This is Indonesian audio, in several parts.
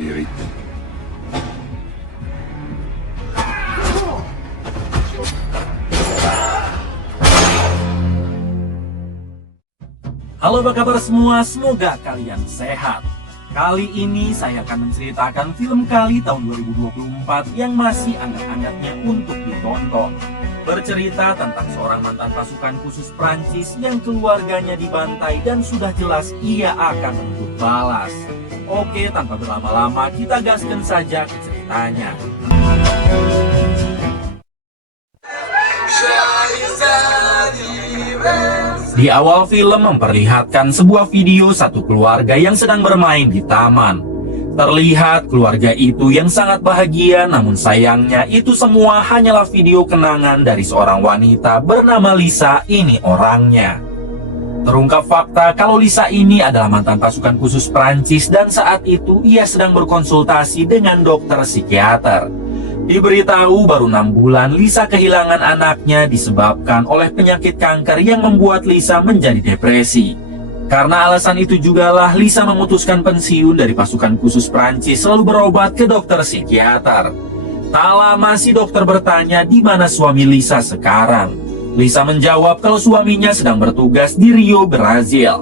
Eric. Halo, apa kabar semua? Semoga kalian sehat. Kali ini saya akan menceritakan film Kali tahun 2024 yang masih hangat-hangatnya untuk ditonton. Bercerita tentang seorang mantan pasukan khusus Prancis yang keluarganya dibantai dan sudah jelas ia akan menuntut balas. Oke, tanpa berlama-lama kita gaskan saja ke ceritanya. Di awal film memperlihatkan sebuah video satu keluarga yang sedang bermain di taman. Terlihat keluarga itu yang sangat bahagia, namun sayangnya itu semua hanyalah video kenangan dari seorang wanita bernama Lisa, ini orangnya. Terungkap fakta kalau Lisa ini adalah mantan pasukan khusus Prancis dan saat itu ia sedang berkonsultasi dengan dokter psikiater. Diberitahu baru 6 bulan Lisa kehilangan anaknya disebabkan oleh penyakit kanker yang membuat Lisa menjadi depresi. Karena alasan itu jugalah Lisa memutuskan pensiun dari pasukan khusus Prancis lalu berobat ke dokter psikiater. Tak lama si dokter bertanya di mana suami Lisa sekarang. Lisa menjawab kalau suaminya sedang bertugas di Rio, Brazil.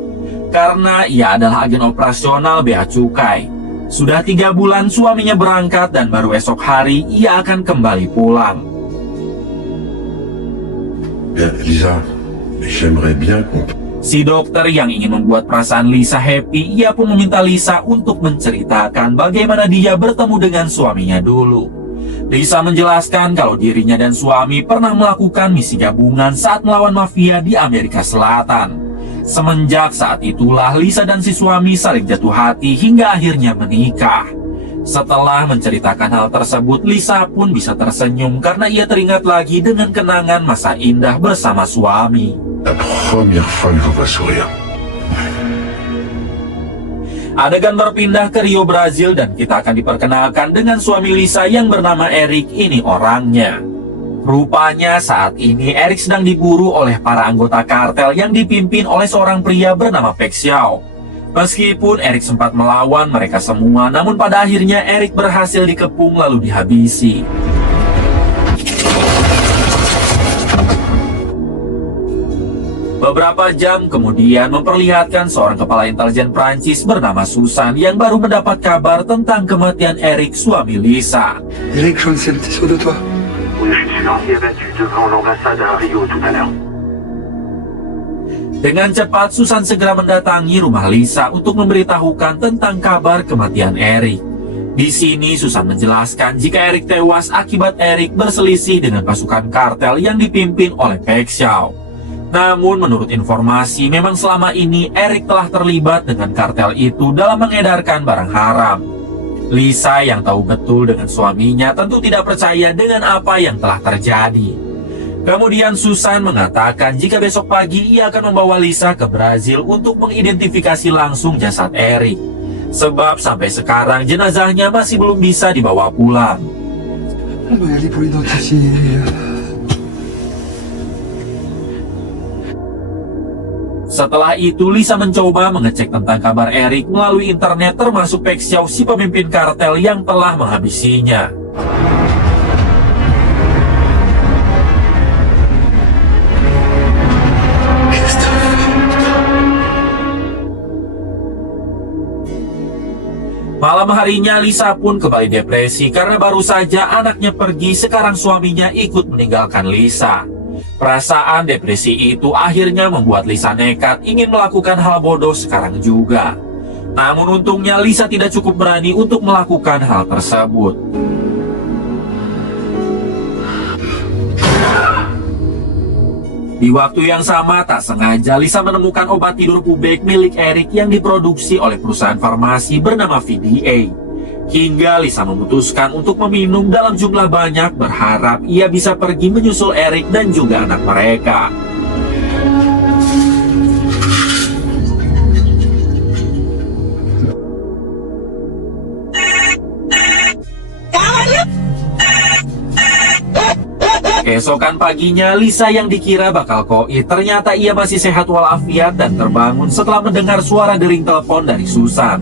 Karena ia adalah agen operasional bea cukai. Sudah 3 bulan suaminya berangkat dan baru esok hari ia akan kembali pulang. Bien, Lisa, j'aimerais bien qu'on... Si dokter yang ingin membuat perasaan Lisa happy, ia pun meminta Lisa untuk menceritakan bagaimana dia bertemu dengan suaminya dulu. Lisa menjelaskan kalau dirinya dan suami pernah melakukan misi gabungan saat melawan mafia di Amerika Selatan. Semenjak saat itulah Lisa dan si suami saling jatuh hati hingga akhirnya menikah. Setelah menceritakan hal tersebut, Lisa pun bisa tersenyum karena ia teringat lagi dengan kenangan masa indah bersama suami. La première fois que je vois sourire. Adegan berpindah ke Rio, Brazil dan kita akan diperkenalkan dengan suami Lisa yang bernama Eric, ini orangnya. Rupanya saat ini Eric sedang diburu oleh para anggota kartel yang dipimpin oleh seorang pria bernama Pek Xiao. Meskipun Eric sempat melawan mereka semua, namun pada akhirnya Eric berhasil dikepung lalu dihabisi. Beberapa jam kemudian memperlihatkan seorang kepala intelijen Prancis bernama Susan yang baru mendapat kabar tentang kematian Eric, suami Lisa. Eric, je ne sais le sûr de toi. Oui, je suis ainsi abattu devant l'ambassade à Rio tout à l'heure. Dengan cepat, Susan segera mendatangi rumah Lisa untuk memberitahukan tentang kabar kematian Eric. Di sini Susan menjelaskan jika Eric tewas akibat Eric berselisih dengan pasukan kartel yang dipimpin oleh Pek Xiao. Namun menurut informasi, memang selama ini Eric telah terlibat dengan kartel itu dalam mengedarkan barang haram. Lisa yang tahu betul dengan suaminya tentu tidak percaya dengan apa yang telah terjadi. Kemudian Susan mengatakan jika besok pagi ia akan membawa Lisa ke Brazil untuk mengidentifikasi langsung jasad Eric. Sebab sampai sekarang jenazahnya masih belum bisa dibawa pulang. On va y aller pour l'identifier. Setelah itu Lisa mencoba mengecek tentang kabar Eric melalui internet termasuk Pek Xiao, si pemimpin kartel yang telah menghabisinya. Malam harinya Lisa pun kembali depresi karena baru saja anaknya pergi, sekarang suaminya ikut meninggalkan Lisa. Perasaan depresi itu akhirnya membuat Lisa nekat ingin melakukan hal bodoh sekarang juga. Namun untungnya Lisa tidak cukup berani untuk melakukan hal tersebut. Di waktu yang sama, tak sengaja Lisa menemukan obat tidur pubek milik Eric yang diproduksi oleh perusahaan farmasi bernama VDA. Hingga Lisa memutuskan untuk meminum dalam jumlah banyak, berharap ia bisa pergi menyusul Eric dan juga anak mereka. Keesokan paginya, Lisa yang dikira bakal koit, ternyata ia masih sehat walafiat dan terbangun setelah mendengar suara dering telepon dari Susan.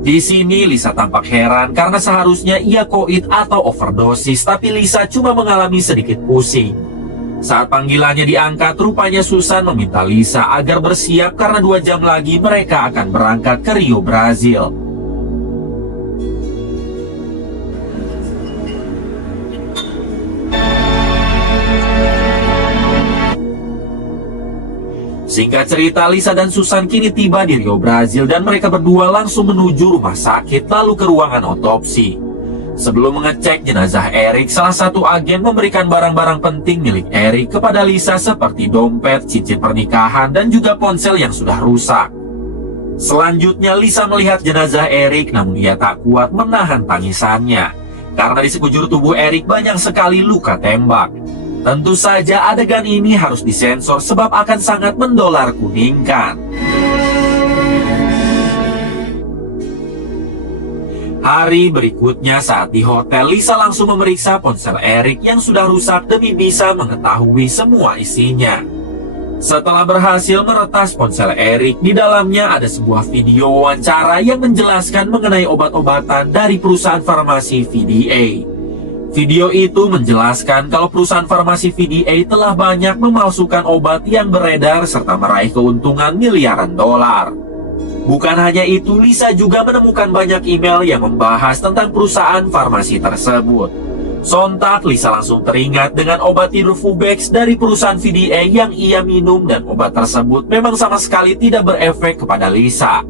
Di sini Lisa tampak heran karena seharusnya ia koit atau overdosis, tapi Lisa cuma mengalami sedikit pusing. Saat panggilannya diangkat, rupanya Susan meminta Lisa agar bersiap karena 2 jam lagi mereka akan berangkat ke Rio, Brazil. Singkat cerita, Lisa dan Susan kini tiba di Rio, Brazil dan mereka berdua langsung menuju rumah sakit lalu ke ruangan otopsi. Sebelum mengecek jenazah Eric, salah satu agen memberikan barang-barang penting milik Eric kepada Lisa seperti dompet, cincin pernikahan, dan juga ponsel yang sudah rusak. Selanjutnya Lisa melihat jenazah Eric, namun ia tak kuat menahan tangisannya karena di sekujur tubuh Eric banyak sekali luka tembak. Tentu saja adegan ini harus disensor sebab akan sangat mendolar kuningkan. Hari berikutnya saat di hotel, Lisa langsung memeriksa ponsel Eric yang sudah rusak demi bisa mengetahui semua isinya. Setelah berhasil meretas ponsel Eric, di dalamnya ada sebuah video wawancara yang menjelaskan mengenai obat-obatan dari perusahaan farmasi VDA. Video itu menjelaskan kalau perusahaan farmasi VDA telah banyak memalsukan obat yang beredar serta meraih keuntungan miliaran dolar. Bukan hanya itu, Lisa juga menemukan banyak email yang membahas tentang perusahaan farmasi tersebut. Sontak Lisa langsung teringat dengan obat tidur Fubex dari perusahaan VDA yang ia minum, dan obat tersebut memang sama sekali tidak berefek kepada Lisa.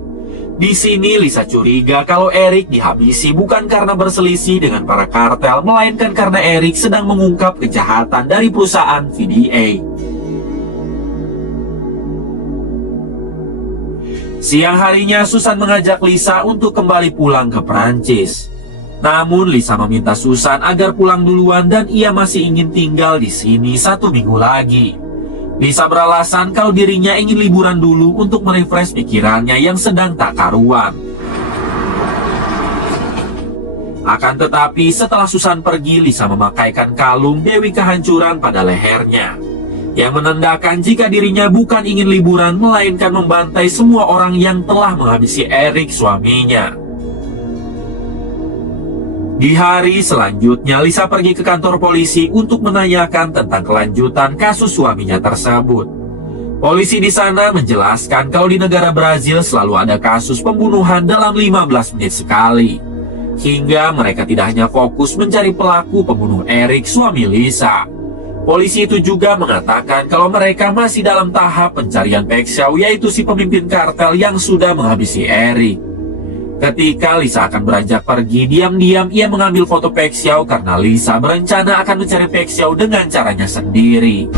Di sini Lisa curiga kalau Eric dihabisi bukan karena berselisih dengan para kartel, melainkan karena Eric sedang mengungkap kejahatan dari perusahaan VDA. Siang harinya Susan mengajak Lisa untuk kembali pulang ke Perancis. Namun Lisa meminta Susan agar pulang duluan dan ia masih ingin tinggal di sini 1 minggu lagi. Lisa beralasan kalau dirinya ingin liburan dulu untuk merefresh pikirannya yang sedang tak karuan. Akan tetapi setelah Susan pergi, Lisa memakaikan kalung Dewi Kehancuran pada lehernya, yang menandakan jika dirinya bukan ingin liburan melainkan membantai semua orang yang telah menghabisi Eric, suaminya. Di hari selanjutnya, Lisa pergi ke kantor polisi untuk menanyakan tentang kelanjutan kasus suaminya tersebut. Polisi di sana menjelaskan kalau di negara Brazil selalu ada kasus pembunuhan dalam 15 menit sekali. Hingga mereka tidak hanya fokus mencari pelaku pembunuh Eric, suami Lisa. Polisi itu juga mengatakan kalau mereka masih dalam tahap pencarian Pek Xiao, yaitu si pemimpin kartel yang sudah menghabisi Eric. Ketika Lisa akan beranjak pergi, diam-diam ia mengambil foto Pek Xiao karena Lisa berencana akan mencari Pek Xiao dengan caranya sendiri.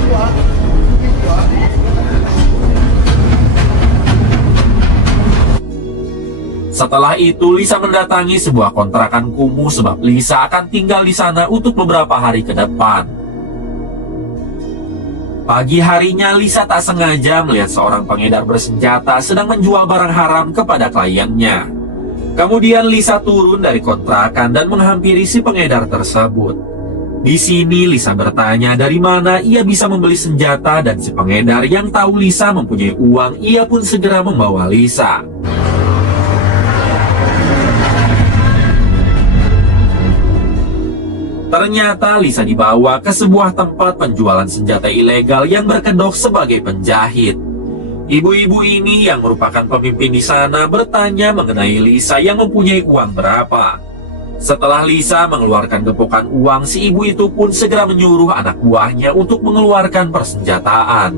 Setelah itu, Lisa mendatangi sebuah kontrakan kumuh sebab Lisa akan tinggal di sana untuk beberapa hari ke depan. Pagi harinya, Lisa tak sengaja melihat seorang pengedar bersenjata sedang menjual barang haram kepada kliennya. Kemudian Lisa turun dari kontrakan dan menghampiri si pengedar tersebut. Di sini Lisa bertanya dari mana ia bisa membeli senjata, dan si pengedar yang tahu Lisa mempunyai uang, ia pun segera membawa Lisa. Ternyata Lisa dibawa ke sebuah tempat penjualan senjata ilegal yang berkedok sebagai penjahit. Ibu-ibu ini yang merupakan pemimpin di sana bertanya mengenai Lisa yang mempunyai uang berapa. Setelah Lisa mengeluarkan gepokan uang, si ibu itu pun segera menyuruh anak buahnya untuk mengeluarkan persenjataan.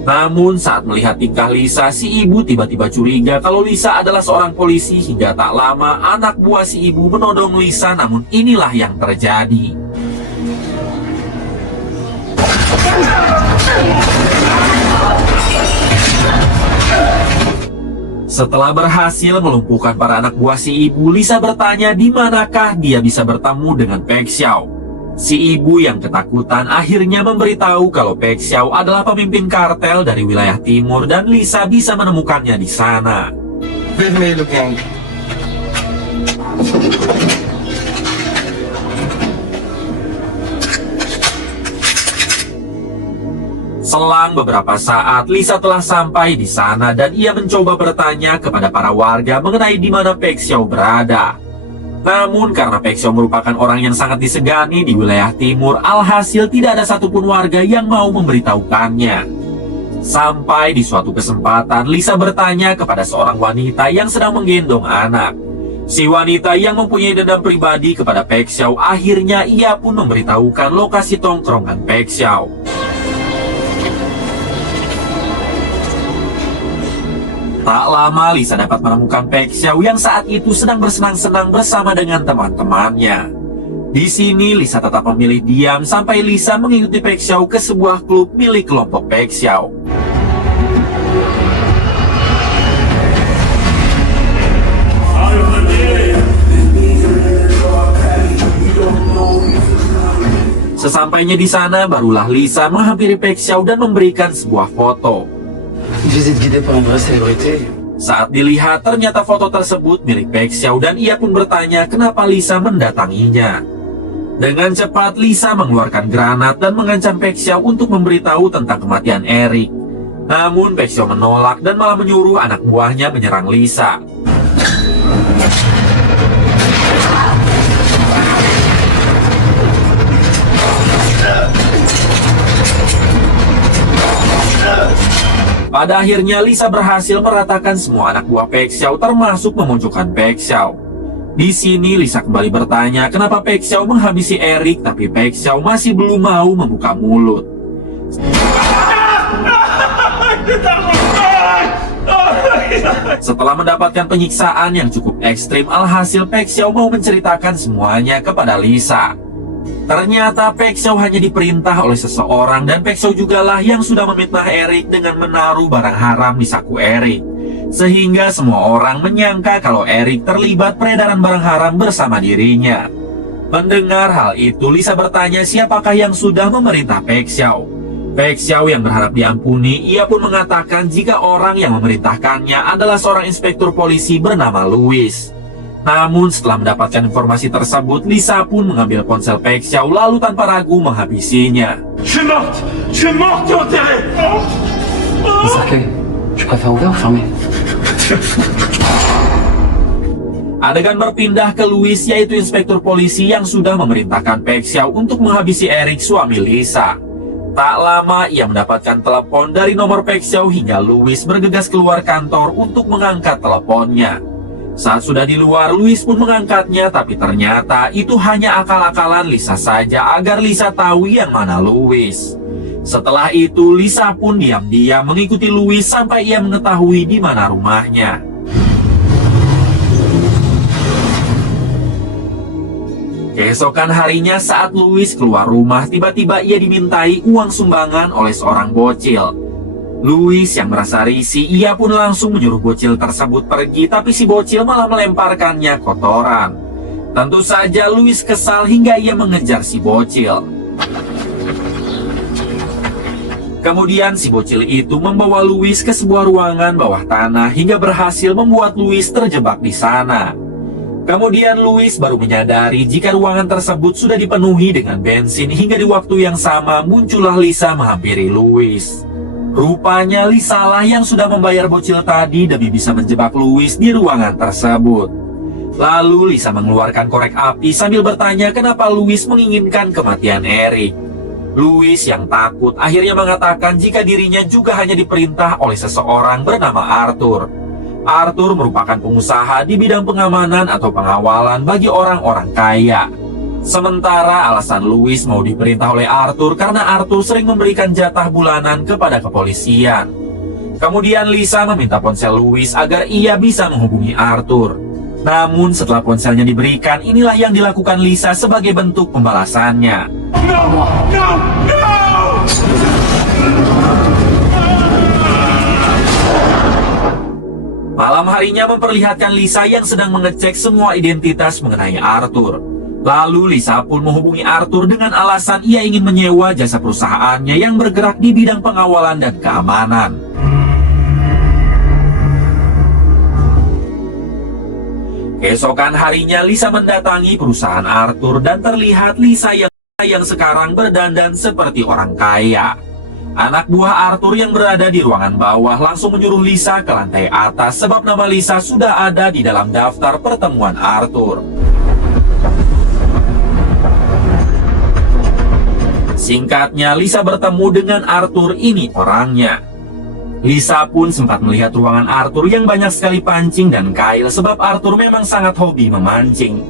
Namun saat melihat tingkah Lisa, si ibu tiba-tiba curiga kalau Lisa adalah seorang polisi, hingga tak lama anak buah si ibu menodong Lisa, namun inilah yang terjadi. Setelah berhasil melumpuhkan para anak buah si ibu, Lisa bertanya di manakah dia bisa bertemu dengan Pek Xiao. Si ibu yang ketakutan akhirnya memberitahu kalau Pek Xiao adalah pemimpin kartel dari wilayah timur dan Lisa bisa menemukannya di sana. Vermelho Gang. Selang beberapa saat, Lisa telah sampai di sana dan ia mencoba bertanya kepada para warga mengenai di mana Pek Xiao berada. Namun karena Pek Xiao merupakan orang yang sangat disegani di wilayah timur, alhasil tidak ada satupun warga yang mau memberitahukannya. Sampai di suatu kesempatan, Lisa bertanya kepada seorang wanita yang sedang menggendong anak. Si wanita yang mempunyai dendam pribadi kepada Pek Xiao, akhirnya ia pun memberitahukan lokasi tongkrongan Pek Xiao. Tak lama Lisa dapat menemukan Pek Xiao yang saat itu sedang bersenang-senang bersama dengan teman-temannya. Di sini Lisa tetap memilih diam sampai Lisa mengikuti Pek Xiao ke sebuah klub milik kelompok Pek Xiao. Sesampainya di sana, barulah Lisa menghampiri Pek Xiao dan memberikan sebuah foto. Une visite guidée par une vraie célébrité. Saat dilihat, ternyata foto tersebut milik Pek Xiao dan ia pun bertanya kenapa Lisa mendatanginya. Dengan cepat, Lisa mengeluarkan granat dan mengancam Pek Xiao untuk memberitahu tentang kematian Eric. Namun Pek Xiao menolak dan malah menyuruh anak buahnya menyerang Lisa. Pada akhirnya Lisa berhasil meratakan semua anak buah Pek Xiao termasuk memojokkan Pek Xiao. Di sini Lisa kembali bertanya kenapa Pek Xiao menghabisi Eric, tapi Pek Xiao masih belum mau membuka mulut. Setelah mendapatkan penyiksaan yang cukup ekstrim, alhasil Pek Xiao mau menceritakan semuanya kepada Lisa. Ternyata Pek Xiao hanya diperintah oleh seseorang dan Pek Xiao jugalah yang sudah memfitnah Eric dengan menaruh barang haram di saku Eric. Sehingga semua orang menyangka kalau Eric terlibat peredaran barang haram bersama dirinya. Mendengar hal itu, Lisa bertanya siapakah yang sudah memerintah Pek Xiao. Pek Xiao yang berharap diampuni, ia pun mengatakan jika orang yang memerintahkannya adalah seorang inspektur polisi bernama Louis. Namun setelah mendapatkan informasi tersebut, Lisa pun mengambil ponsel Pek Xiao lalu tanpa ragu menghabisinya. Je suis morte et enterrée. Le cercueil, tu préfères ouvert ou fermé? Adegan berpindah ke Louis, yaitu inspektur polisi yang sudah memerintahkan Pek Xiao untuk menghabisi Eric, suami Lisa. Tak lama ia mendapatkan telepon dari nomor Pek Xiao hingga Louis bergegas keluar kantor untuk mengangkat teleponnya. Saat sudah di luar, Louis pun mengangkatnya, tapi ternyata itu hanya akal-akalan Lisa saja agar Lisa tahu yang mana Louis. Setelah itu, Lisa pun diam-diam mengikuti Louis sampai ia mengetahui di mana rumahnya. Keesokan harinya saat Louis keluar rumah, tiba-tiba ia dimintai uang sumbangan oleh seorang bocil. Louis yang merasa risih, ia pun langsung menyuruh bocil tersebut pergi, tapi si bocil malah melemparkannya kotoran. Tentu saja Louis kesal hingga ia mengejar si bocil. Kemudian si bocil itu membawa Louis ke sebuah ruangan bawah tanah hingga berhasil membuat Louis terjebak di sana. Kemudian Louis baru menyadari jika ruangan tersebut sudah dipenuhi dengan bensin hingga di waktu yang sama muncullah Lisa menghampiri Louis. Rupanya Lisa lah yang sudah membayar bocil tadi demi bisa menjebak Louis di ruangan tersebut. Lalu Lisa mengeluarkan korek api sambil bertanya kenapa Louis menginginkan kematian Eric. Louis yang takut akhirnya mengatakan jika dirinya juga hanya diperintah oleh seseorang bernama Arthur. Arthur merupakan pengusaha di bidang pengamanan atau pengawalan bagi orang-orang kaya. Sementara alasan Louis mau diperintah oleh Arthur karena Arthur sering memberikan jatah bulanan kepada kepolisian. Kemudian Lisa meminta ponsel Louis agar ia bisa menghubungi Arthur. Namun setelah ponselnya diberikan, inilah yang dilakukan Lisa sebagai bentuk pembalasannya. No, no, no! Malam harinya memperlihatkan Lisa yang sedang mengecek semua identitas mengenai Arthur. Lalu Lisa pun menghubungi Arthur dengan alasan ia ingin menyewa jasa perusahaannya yang bergerak di bidang pengawalan dan keamanan. Keesokan harinya Lisa mendatangi perusahaan Arthur dan terlihat Lisa yang sekarang berdandan seperti orang kaya. Anak buah Arthur yang berada di ruangan bawah langsung menyuruh Lisa ke lantai atas sebab nama Lisa sudah ada di dalam daftar pertemuan Arthur. Singkatnya, Lisa bertemu dengan Arthur, ini orangnya. Lisa pun sempat melihat ruangan Arthur yang banyak sekali pancing dan kail sebab Arthur memang sangat hobi memancing.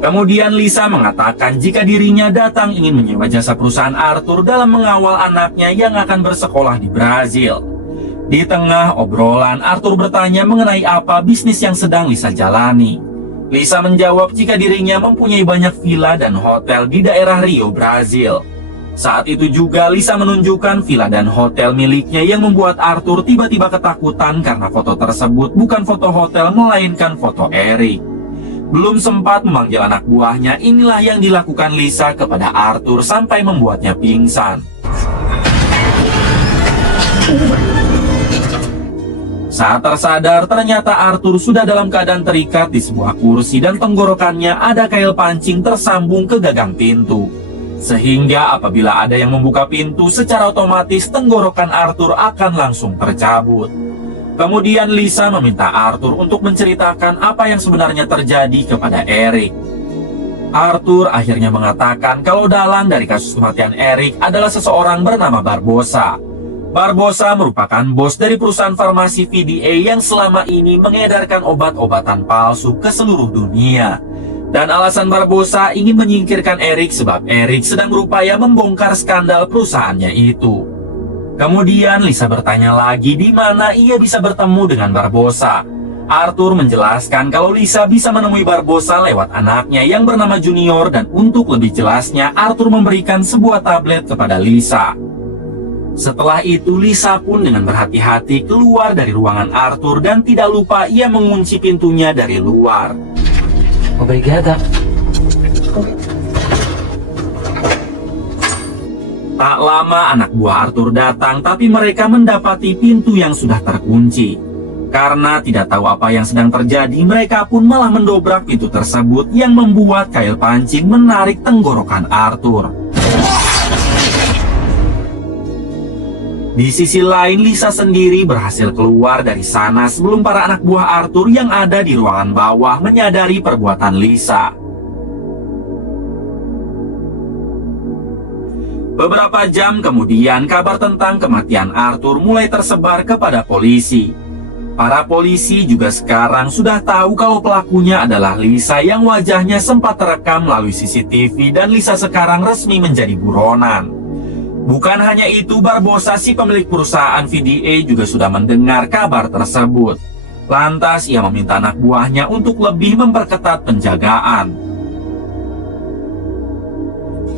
Kemudian Lisa mengatakan jika dirinya datang ingin menyewa jasa perusahaan Arthur dalam mengawal anaknya yang akan bersekolah di Brazil. Di tengah obrolan, Arthur bertanya mengenai apa bisnis yang sedang Lisa jalani. Lisa menjawab jika dirinya mempunyai banyak villa dan hotel di daerah Rio, Brazil. Saat itu juga Lisa menunjukkan villa dan hotel miliknya yang membuat Arthur tiba-tiba ketakutan karena foto tersebut bukan foto hotel melainkan foto Eric. Belum sempat memanggil anak buahnya, inilah yang dilakukan Lisa kepada Arthur sampai membuatnya pingsan. Saat tersadar, ternyata Arthur sudah dalam keadaan terikat di sebuah kursi dan tenggorokannya ada kail pancing tersambung ke gagang pintu. Sehingga apabila ada yang membuka pintu, secara otomatis tenggorokan Arthur akan langsung tercabut. Kemudian Lisa meminta Arthur untuk menceritakan apa yang sebenarnya terjadi kepada Eric. Arthur akhirnya mengatakan kalau dalang dari kasus kematian Eric adalah seseorang bernama Barbosa. Barbosa merupakan bos dari perusahaan farmasi VDA yang selama ini mengedarkan obat-obatan palsu ke seluruh dunia. Dan alasan Barbosa ingin menyingkirkan Eric sebab Eric sedang berupaya membongkar skandal perusahaannya itu. Kemudian Lisa bertanya lagi di mana ia bisa bertemu dengan Barbosa. Arthur menjelaskan kalau Lisa bisa menemui Barbosa lewat anaknya yang bernama Junior, dan untuk lebih jelasnya Arthur memberikan sebuah tablet kepada Lisa. Setelah itu Lisa pun dengan berhati-hati keluar dari ruangan Arthur dan tidak lupa ia mengunci pintunya dari luar. Obrigada. Tak lama anak buah Arthur datang, tapi mereka mendapati pintu yang sudah terkunci. Karena tidak tahu apa yang sedang terjadi, mereka pun malah mendobrak pintu tersebut yang membuat kail pancing menarik tenggorokan Arthur. Di sisi lain, Lisa sendiri berhasil keluar dari sana sebelum para anak buah Arthur yang ada di ruangan bawah menyadari perbuatan Lisa. Beberapa jam kemudian, kabar tentang kematian Arthur mulai tersebar kepada polisi. Para polisi juga sekarang sudah tahu kalau pelakunya adalah Lisa yang wajahnya sempat terekam melalui CCTV, dan Lisa sekarang resmi menjadi buronan. Bukan hanya itu, Barbosa, si pemilik perusahaan VDA, juga sudah mendengar kabar tersebut. Lantas ia meminta anak buahnya untuk lebih memperketat penjagaan.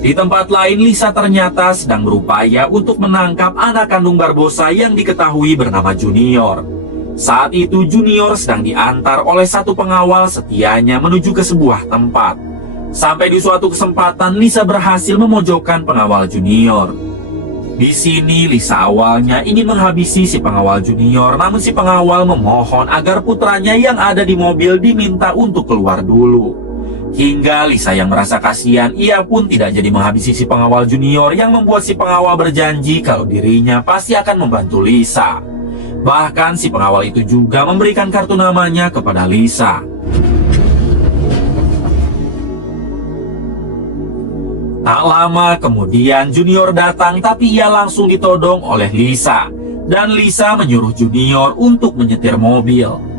Di tempat lain, Lisa ternyata sedang berupaya untuk menangkap anak kandung Barbosa yang diketahui bernama Junior. Saat itu Junior sedang diantar oleh satu pengawal setianya menuju ke sebuah tempat. Sampai di suatu kesempatan Lisa berhasil memojokkan pengawal Junior. Di sini Lisa awalnya ingin menghabisi si pengawal Junior, namun si pengawal memohon agar putranya yang ada di mobil diminta untuk keluar dulu. Hingga Lisa yang merasa kasihan, ia pun tidak jadi menghabisi si pengawal Junior yang membuat si pengawal berjanji kalau dirinya pasti akan membantu Lisa. Bahkan si pengawal itu juga memberikan kartu namanya kepada Lisa. Tak lama kemudian Junior datang, tapi ia langsung ditodong oleh Lisa. Dan Lisa menyuruh Junior untuk menyetir mobil.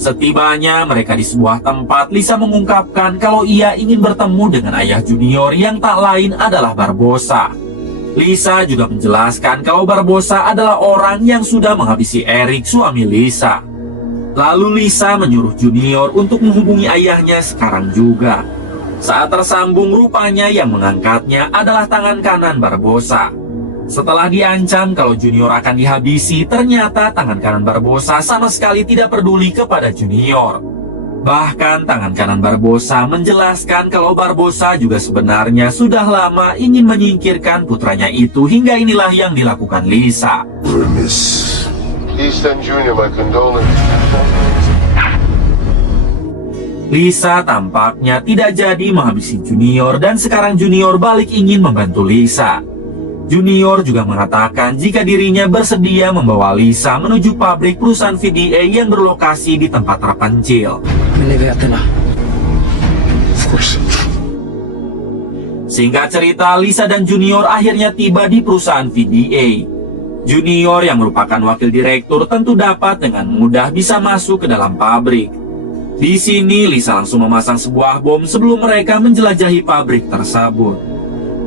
Setibanya mereka di sebuah tempat, Lisa mengungkapkan kalau ia ingin bertemu dengan ayah Junior yang tak lain adalah Barbosa. Lisa juga menjelaskan kalau Barbosa adalah orang yang sudah menghabisi Eric, suami Lisa. Lalu Lisa menyuruh Junior untuk menghubungi ayahnya sekarang juga. Saat tersambung, rupanya yang mengangkatnya adalah tangan kanan Barbosa. Setelah diancam kalau Junior akan dihabisi, ternyata tangan kanan Barbosa sama sekali tidak peduli kepada Junior. Bahkan tangan kanan Barbosa menjelaskan kalau Barbosa juga sebenarnya sudah lama ingin menyingkirkan putranya itu, hingga inilah yang dilakukan Lisa. Please send Junior my condolences. Lisa tampaknya tidak jadi menghabisi Junior, dan sekarang Junior balik ingin membantu Lisa. Junior juga mengatakan jika dirinya bersedia membawa Lisa menuju pabrik perusahaan VDA yang berlokasi di tempat terpencil. Me levei até lá. Força. Singkat cerita, Lisa dan Junior akhirnya tiba di perusahaan VDA. Junior yang merupakan wakil direktur tentu dapat dengan mudah bisa masuk ke dalam pabrik. Di sini Lisa langsung memasang sebuah bom sebelum mereka menjelajahi pabrik tersebut.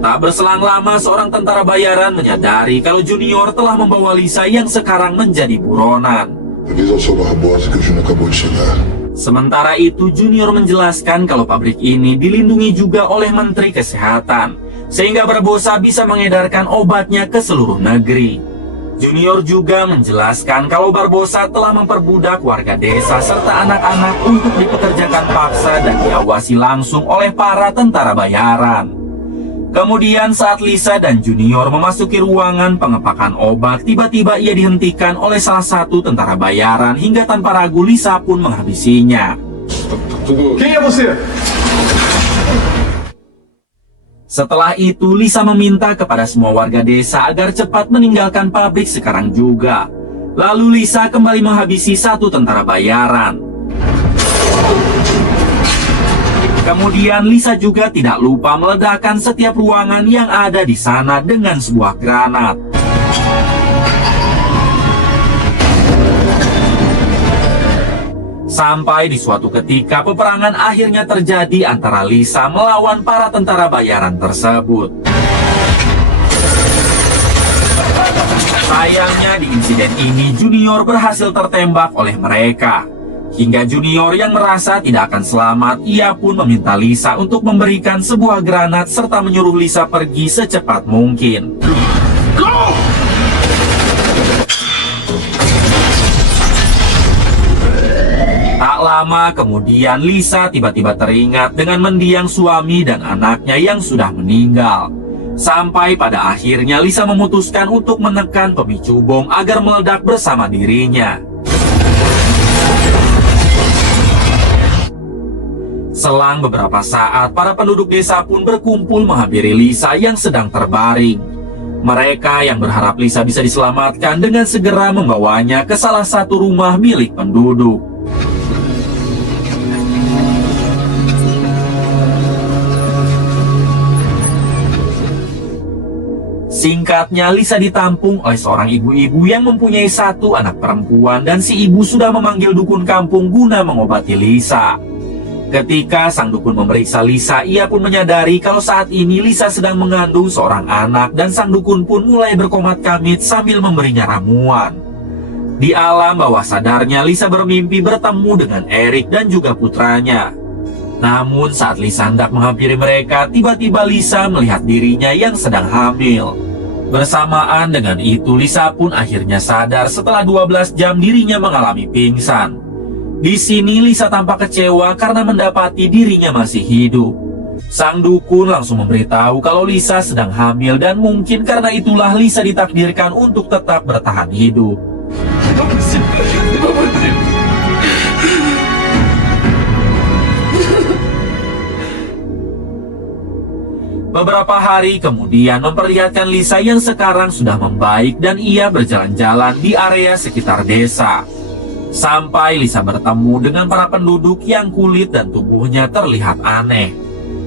Tak berselang lama seorang tentara bayaran menyadari kalau Junior telah membawa Lisa yang sekarang menjadi buronan. Avisa ao seu Barbosa que o Júnior acabou de chegar. Sementara itu Junior menjelaskan kalau pabrik ini dilindungi juga oleh Menteri Kesehatan, sehingga Barbosa bisa mengedarkan obatnya ke seluruh negeri. Junior juga menjelaskan kalau Barbosa telah memperbudak warga desa serta anak-anak untuk dipekerjakan paksa dan diawasi langsung oleh para tentara bayaran. Kemudian saat Lisa dan Junior memasuki ruangan pengepakan obat, tiba-tiba ia dihentikan oleh salah satu tentara bayaran hingga tanpa ragu Lisa pun menghabisinya. Quem é você? Setelah itu Lisa meminta kepada semua warga desa agar cepat meninggalkan pabrik sekarang juga. Lalu Lisa kembali menghabisi satu tentara bayaran. Kemudian Lisa juga tidak lupa meledakkan setiap ruangan yang ada di sana dengan sebuah granat. Sampai di suatu ketika peperangan akhirnya terjadi antara Lisa melawan para tentara bayaran tersebut. Sayangnya di insiden ini Junior berhasil tertembak oleh mereka. Hingga Junior yang merasa tidak akan selamat, ia pun meminta Lisa untuk memberikan sebuah granat serta menyuruh Lisa pergi secepat mungkin. Tak lama kemudian Lisa tiba-tiba teringat dengan mendiang suami dan anaknya yang sudah meninggal. Sampai pada akhirnya Lisa memutuskan untuk menekan pemicu bom agar meledak bersama dirinya. Selang beberapa saat, para penduduk desa pun berkumpul menghampiri Lisa yang sedang terbaring. Mereka yang berharap Lisa bisa diselamatkan dengan segera membawanya ke salah satu rumah milik penduduk. Singkatnya, Lisa ditampung oleh seorang ibu-ibu yang mempunyai satu anak perempuan dan si ibu sudah memanggil dukun kampung guna mengobati Lisa. Ketika sang dukun memeriksa Lisa, ia pun menyadari kalau saat ini Lisa sedang mengandung seorang anak dan sang dukun pun mulai berkomat kamit sambil memberinya ramuan. Di alam bawah sadarnya, Lisa bermimpi bertemu dengan Eric dan juga putranya. Namun saat Lisa hendak menghampiri mereka, tiba-tiba Lisa melihat dirinya yang sedang hamil. Bersamaan dengan itu, Lisa pun akhirnya sadar setelah 12 jam dirinya mengalami pingsan. Di sini Lisa tampak kecewa karena mendapati dirinya masih hidup. Sang dukun langsung memberitahu kalau Lisa sedang hamil dan mungkin karena itulah Lisa ditakdirkan untuk tetap bertahan hidup. Beberapa hari kemudian memperlihatkan Lisa yang sekarang sudah membaik dan ia berjalan-jalan di area sekitar desa. Sampai Lisa bertemu dengan para penduduk yang kulit dan tubuhnya terlihat aneh.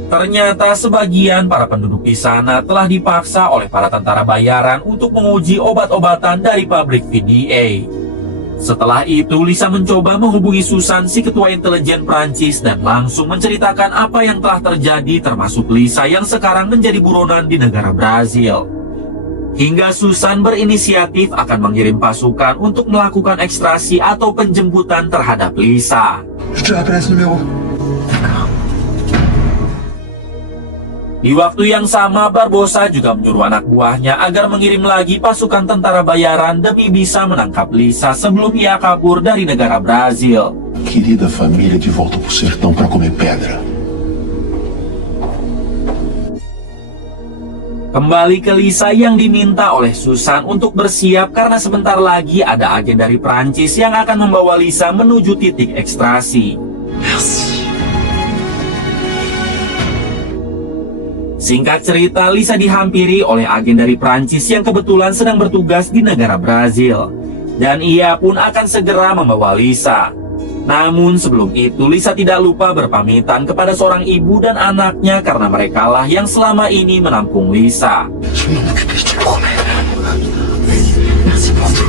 Ternyata sebagian para penduduk di sana telah dipaksa oleh para tentara bayaran untuk menguji obat-obatan dari pabrik VDA. Setelah itu Lisa mencoba menghubungi Susan, si ketua intelijen Prancis, dan langsung menceritakan apa yang telah terjadi, termasuk Lisa yang sekarang menjadi buronan di negara Brazil. Hingga Susan berinisiatif akan mengirim pasukan untuk melakukan ekstrasi atau penjemputan terhadap Lisa. Di waktu yang sama, Barbosa juga menyuruh anak buahnya agar mengirim lagi pasukan tentara bayaran demi bisa menangkap Lisa sebelum ia kabur dari negara Brazil. Querida família de volta pro sertão para comer pedra. Kembali ke Lisa yang diminta oleh Susan untuk bersiap karena sebentar lagi ada agen dari Prancis yang akan membawa Lisa menuju titik ekstrasi. Singkat cerita, Lisa dihampiri oleh agen dari Prancis yang kebetulan sedang bertugas di negara Brazil. Dan ia pun akan segera membawa Lisa. Namun sebelum itu, Lisa tidak lupa berpamitan kepada seorang ibu dan anaknya karena merekalah yang selama ini menampung Lisa. Je vais m'en occuper, je te le promets. Merci pour tout.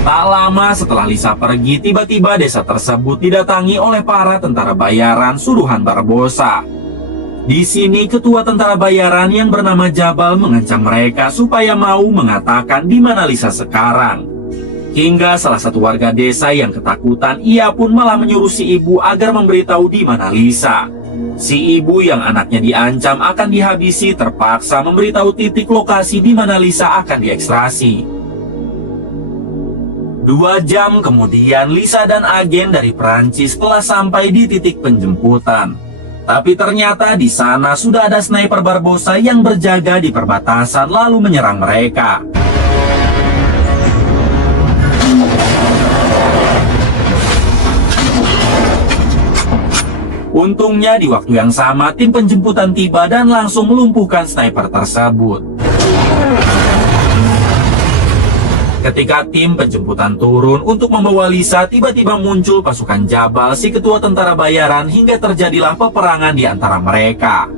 Tak lama setelah Lisa pergi, tiba-tiba desa tersebut didatangi oleh para tentara bayaran suruhan Barbosa. Di sini ketua tentara bayaran yang bernama Jabal mengancam mereka supaya mau mengatakan di mana Lisa sekarang. Hingga salah satu warga desa yang ketakutan, ia pun malah menyuruh si ibu agar memberitahu di mana Lisa. Si ibu yang anaknya diancam akan dihabisi terpaksa memberitahu titik lokasi di mana Lisa akan diekstrasi. 2 jam kemudian, Lisa dan agen dari Prancis telah sampai di titik penjemputan. Tapi ternyata di sana sudah ada sniper Barbosa yang berjaga di perbatasan lalu menyerang mereka. Untungnya di waktu yang sama tim penjemputan tiba dan langsung melumpuhkan sniper tersebut. Ketika tim penjemputan turun untuk membawa Lisa, tiba-tiba muncul pasukan Jabal, si ketua tentara bayaran, hingga terjadilah peperangan di antara mereka.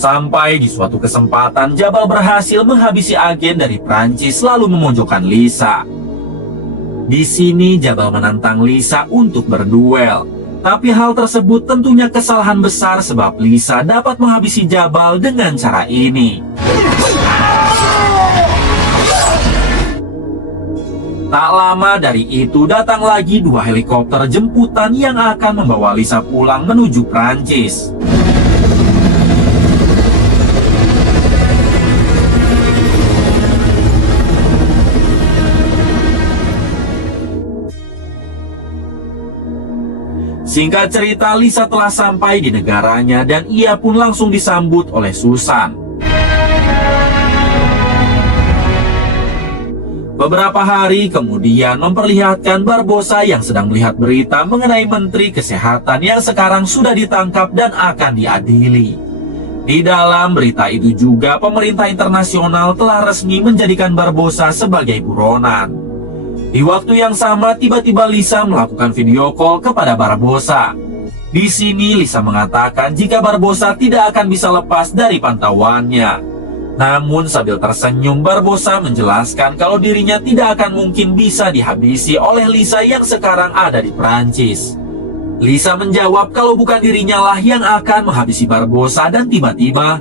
Sampai di suatu kesempatan, Jabal berhasil menghabisi agen dari Prancis lalu memojokkan Lisa. Di sini Jabal menantang Lisa untuk berduel. Tapi hal tersebut tentunya kesalahan besar sebab Lisa dapat menghabisi Jabal dengan cara ini. Tak lama dari itu datang lagi 2 helikopter jemputan yang akan membawa Lisa pulang menuju Prancis. Singkat cerita, Lisa telah sampai di negaranya dan ia pun langsung disambut oleh Susan. Beberapa hari kemudian memperlihatkan Barbosa yang sedang melihat berita mengenai Menteri Kesehatan yang sekarang sudah ditangkap dan akan diadili. Di dalam berita itu juga pemerintah internasional telah resmi menjadikan Barbosa sebagai buronan. Di waktu yang sama, tiba-tiba Lisa melakukan video call kepada Barbosa. Di sini Lisa mengatakan jika Barbosa tidak akan bisa lepas dari pantauannya. Namun sambil tersenyum, Barbosa menjelaskan kalau dirinya tidak akan mungkin bisa dihabisi oleh Lisa yang sekarang ada di Prancis. Lisa menjawab kalau bukan dirinya lah yang akan menghabisi Barbosa dan tiba-tiba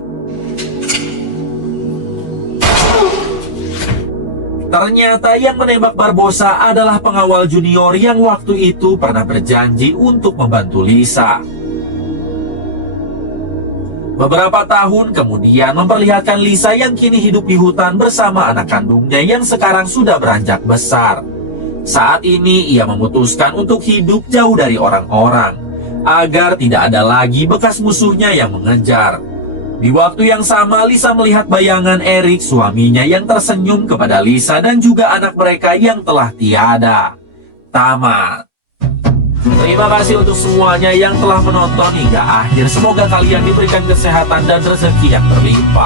ternyata yang menembak Barbosa adalah pengawal junior yang waktu itu pernah berjanji untuk membantu Lisa. Beberapa tahun kemudian memperlihatkan Lisa yang kini hidup di hutan bersama anak kandungnya yang sekarang sudah beranjak besar. Saat ini ia memutuskan untuk hidup jauh dari orang-orang, agar tidak ada lagi bekas musuhnya yang mengejar. Di waktu yang sama, Lisa melihat bayangan Eric, suaminya yang tersenyum kepada Lisa dan juga anak mereka yang telah tiada. Tamat. Terima kasih untuk semuanya yang telah menonton hingga akhir. Semoga kalian diberikan kesehatan dan rezeki yang berlimpah.